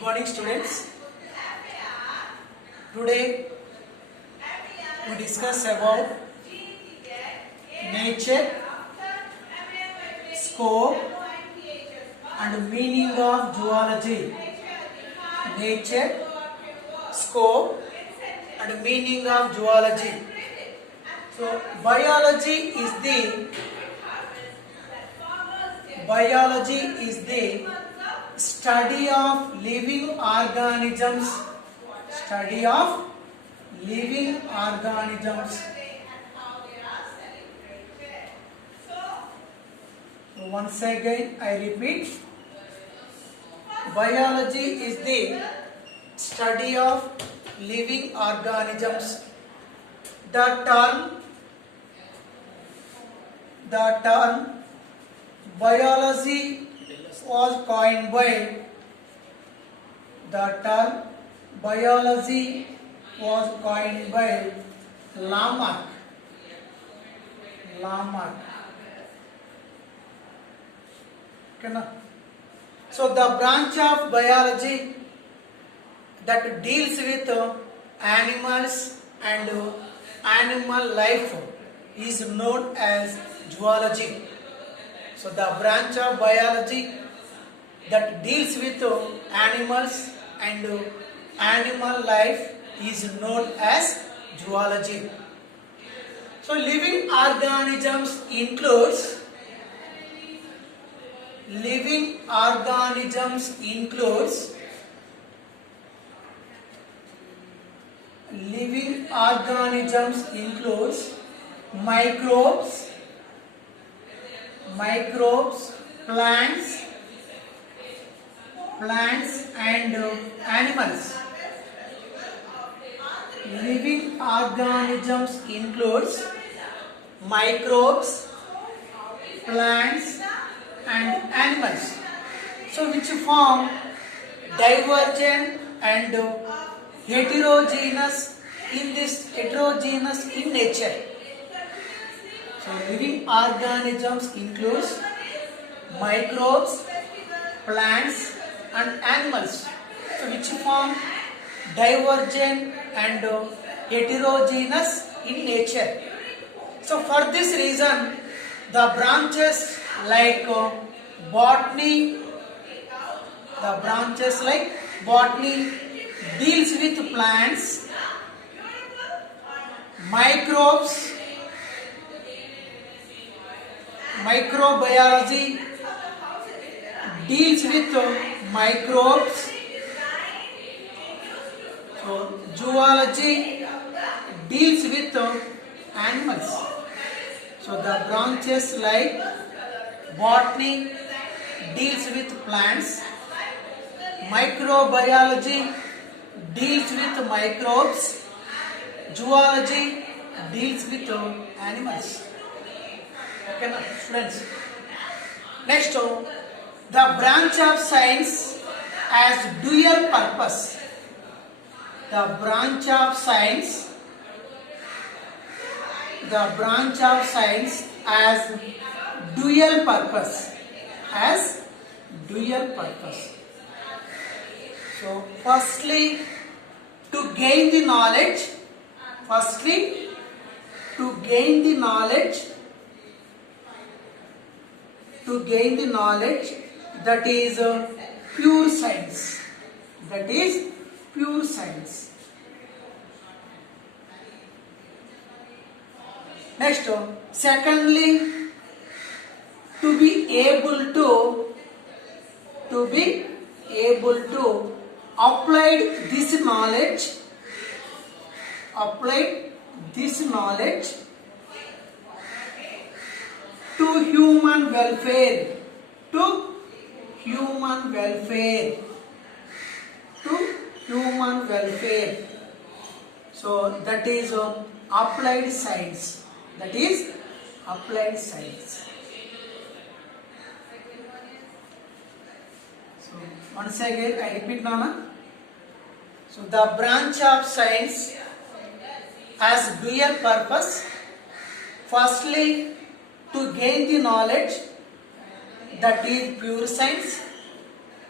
Good morning, students. Today we discuss about nature, scope and meaning of zoology. Nature, scope and meaning of zoology. So biology is the study of living organisms. Study of living organisms. So once again I repeat, biology is the study of living organisms. The term biology was coined by Lamarck. Okay, na? So the branch of biology that deals with animals and animal life is known as zoology. So the branch of biology that deals with animals and animal life is known as zoology. So living organisms includes microbes, plants and animals. Living organisms includes microbes, plants and animals. So which form divergent and heterogeneous in nature. So living organisms includes microbes, plants and animals. So which form divergent and heterogeneous in nature. So for this reason, the branches like botany deals with plants, microbiology deals with microbes. So zoology deals with animals. So the branches like botany deals with plants, microbiology deals with microbes, zoology deals with animals. Okay, now, friends. Next, the branch of science has dual purpose. The branch of science has dual purpose. So, firstly, to gain the knowledge. That is pure science. Next, secondly, to be able to apply this knowledge to human welfare. So that is applied science. So once again I repeat now. So the branch of science has dual purpose. Firstly, to gain the knowledge, that is pure science.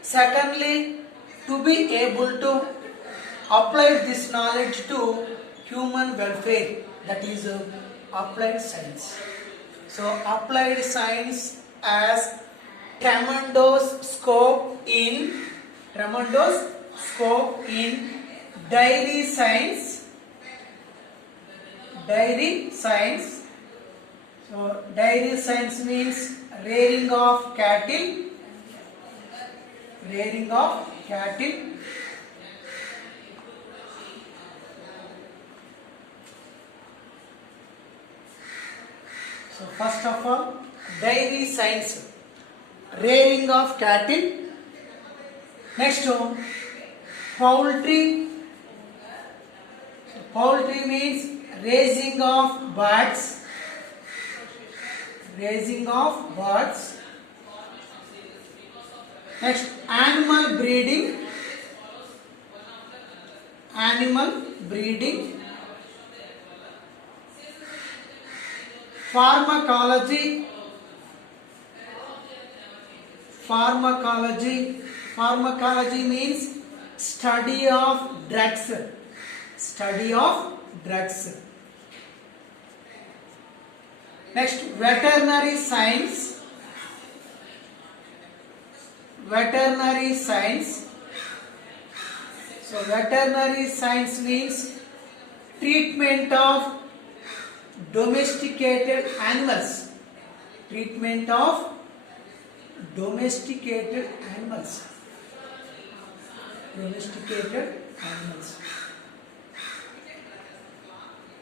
Secondly, to be able to apply this knowledge to human welfare, that is applied science. So applied science as tremendous scope in dairy science. So dairy science means rearing of cattle, So first of all, dairy science, rearing of cattle. Next, poultry. So poultry means raising of birds. Next, animal breeding. Pharmacology. Pharmacology means study of drugs. Next, veterinary science. So veterinary science means treatment of domesticated animals.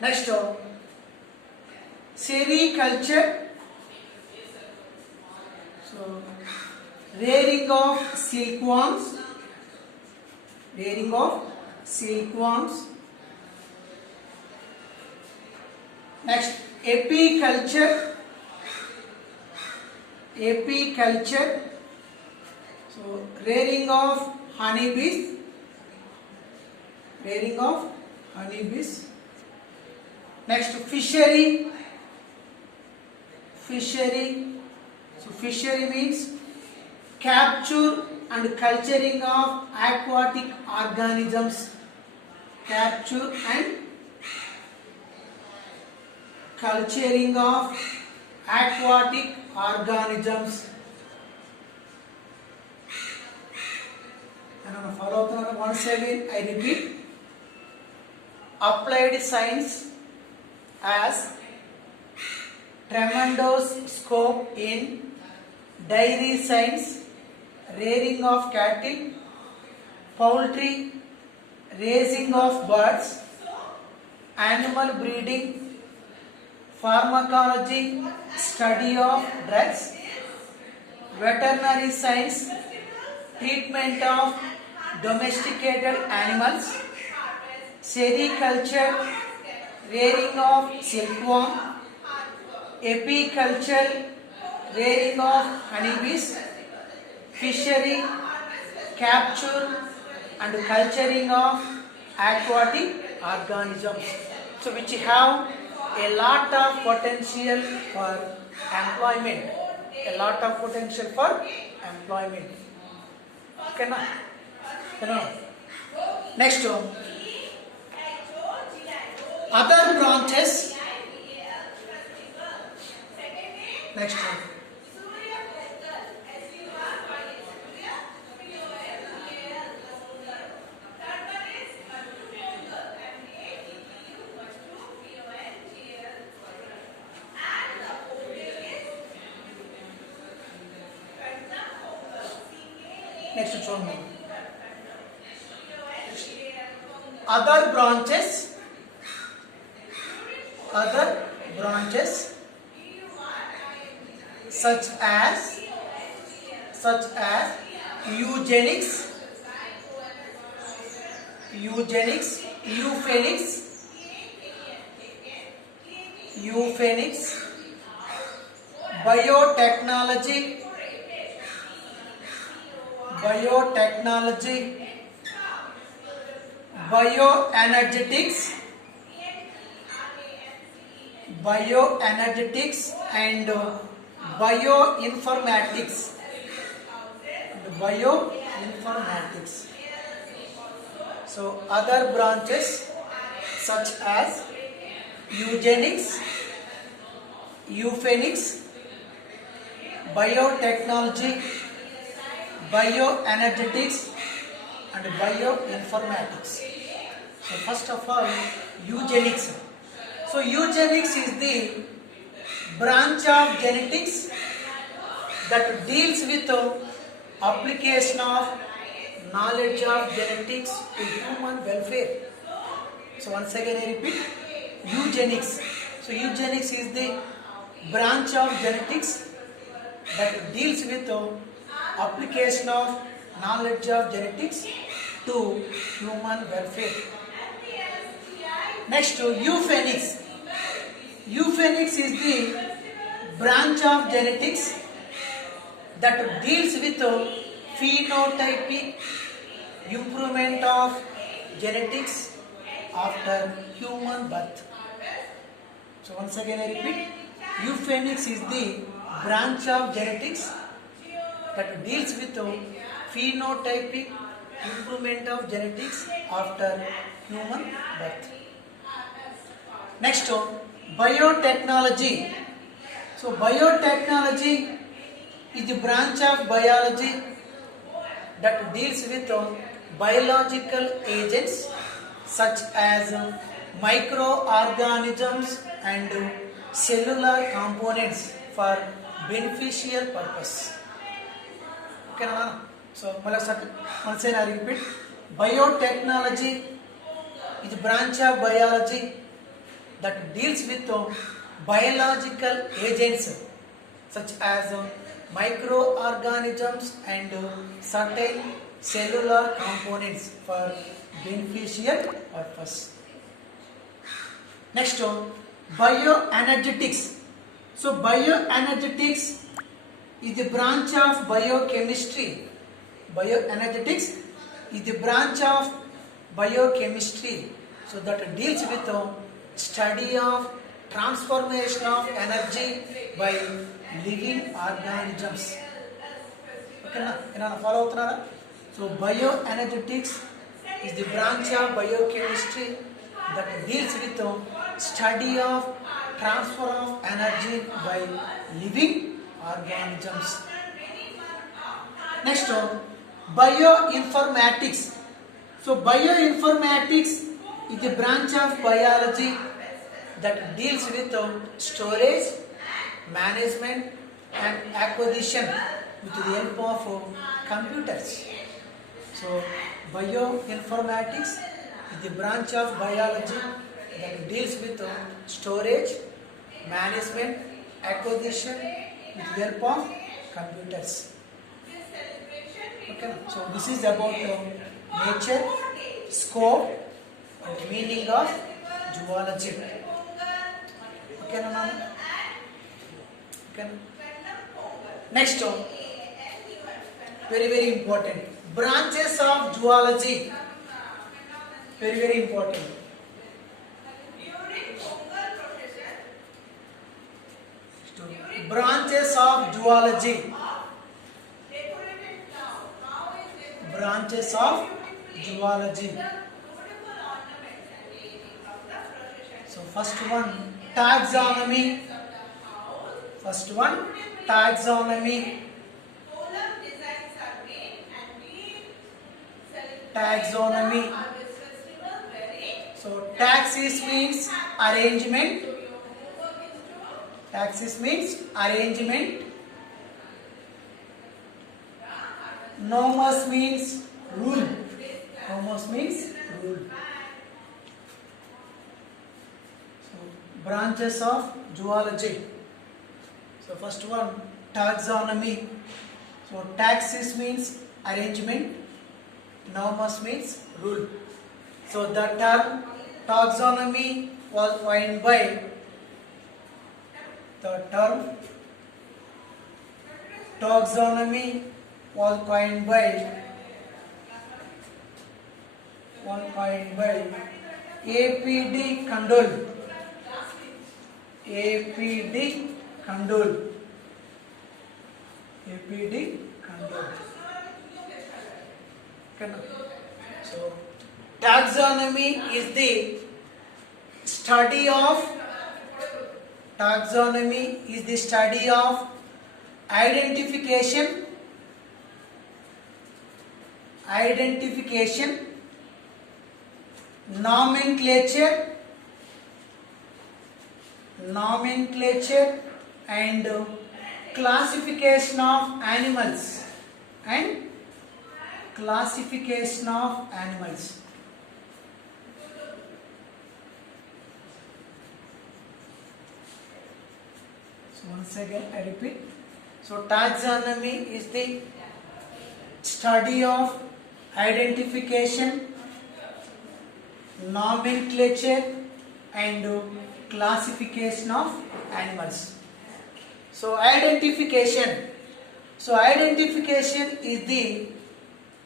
Next, sericulture. So rearing of silkworms. Next, apiculture. So rearing of honeybees. Next, fishery. So fishery means capture and culturing of aquatic organisms. And follow up once again, I repeat. Applied science as tremendous scope in dairy science, rearing of cattle, poultry, raising of birds, animal breeding, pharmacology, study of drugs, veterinary science, treatment of domesticated animals, sericulture, rearing of silkworm, apiculture, rearing of honeybees, fishery, capture and culturing of aquatic organisms. So which have a lot of potential for employment. Okay, na? Next, other branches. Next, చూడండి. Other branches such as eugenics, euphenics, biotechnology, bioenergetics, and bioinformatics. So other branches such as eugenics, euphenics, biotechnology, bioenergetics and bioinformatics. So first of all, eugenics. So eugenics is the branch of genetics that deals with the application of knowledge of genetics to human welfare. So once again I repeat, eugenics. So eugenics is the branch of genetics that deals with the application of knowledge of genetics to human welfare. Next, euphenics. Euphenics is the branch of genetics that deals with the phenotypic improvement of genetics after human birth. So once again I repeat, euphenics is the branch of genetics that deals with the phenotypic improvement of genetics after human birth. Next, biotechnology. So biotechnology is the branch of biology that deals with biological agents such as microorganisms and cellular components for beneficial purpose. Okay, na? So once again I repeat, biotechnology is a branch of biology that deals with biological agents such as microorganisms and certain cellular components for beneficial purpose. Next, bioenergetics. So bioenergetics is the branch of biochemistry. Bioenergetics is the branch of biochemistry, so that deals with the study of transformation of energy by living organisms. Okay, na? Follow out. So bioenergetics is the branch of biochemistry that deals with the study of transfer of energy by living organisms. Next, bioinformatics. So bioinformatics is the branch of biology that deals with storage, management and acquisition with the help of computers. So bioinformatics is the branch of biology that deals with storage, management, acquisition with the help of computers. Okay, so this is about nature, scope and meaning of zoology. Okay, na? Okay. Next, very important, branches of zoology. Very important. Branches of zoology. Branches of zoology. So first one, taxonomy. First one, taxonomy. Taxonomy. So taxis means arrangement. Taxis means arrangement. Nomos means rule. Nomos means rule. So branches of zoology. So first one, taxonomy. So taxis means arrangement. Nomos means rule. So the term taxonomy was coined by A.P.D. Kandul. A.P.D. Kandul. A.P.D. Kandul. So taxonomy is the study of identification, nomenclature and classification of animals So once again I repeat. So taxonomy is the study of identification, nomenclature and classification of animals. So identification is the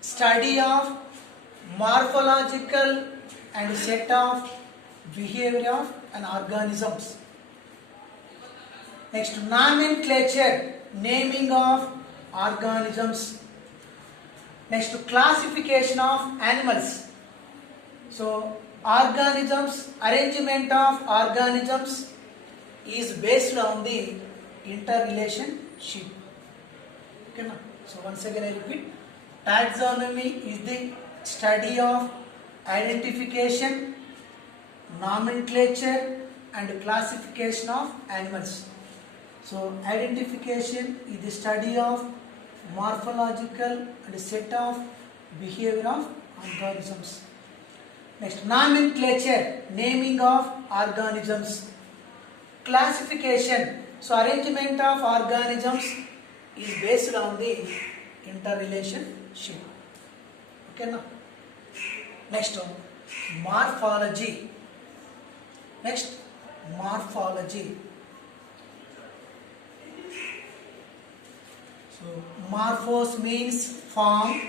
study of morphological and set of behavior of an organisms. Next, nomenclature, naming of organisms. Next, classification of animals. So organisms, arrangement of organisms is based on the interrelationship. Okay, na? So once again I repeat, taxonomy is the study of identification, nomenclature and classification of animals. So identification is the study of morphological and set of behavior of organisms. Next, nomenclature, naming of organisms. Classification, so arrangement of organisms is based on the interrelationship. Okay, now next one, morphology. So morphos means form,